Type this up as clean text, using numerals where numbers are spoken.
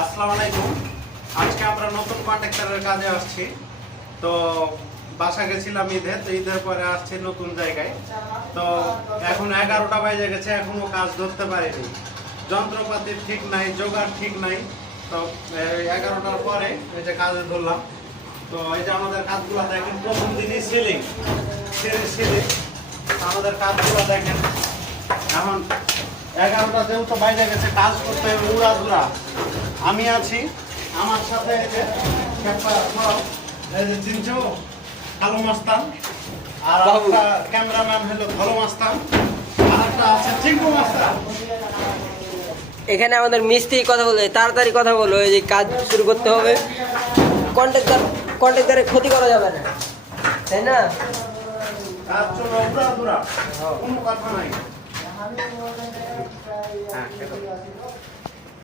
আসসালামু আলাইকুম। আজকে আমরা নতুন কন্ট্রাক্টরের কাজে আসছি। তো বাসা গেছিলাম ঈদের, তো ঈদের পরে আসছি নতুন জায়গায়। তো এখন 11টা বাজে গেছে, এখনো কাজ ধরতে পারিনি। যন্ত্রপাতি ঠিক নাই, জোগাড় ঠিক নাই। তো 11টার পরে এই যে কাজে ধরলাম। তো এই যে আমাদের কাজগুলো দেখেন, প্রথম দিনই সিলিং আমাদের কাজগুলো দেখেন। এখন 11টা যেহেতু বাইরে গেছে, কাজ করতে হবে উড়াধুরা। আমি আছি, আমার সাথে এই যে চিনছো কালো মাস্তান, আর একটা ক্যামেরাম্যান হলো ভালো মাস্তান, আর একটা আছে চিঙ্কু মাস্তান। এখানে আমাদের মিস্ত্রি কথা বলে, তাড়াতাড়ি কথা বলো, এই যে কাজ শুরু করতে হবে। কন্ট্রাক্টরের ক্ষতি করা যাবে না, তাই না? কাজ চলো উড়াধুরা, কোনো কথা নাই। হ্যাঁ,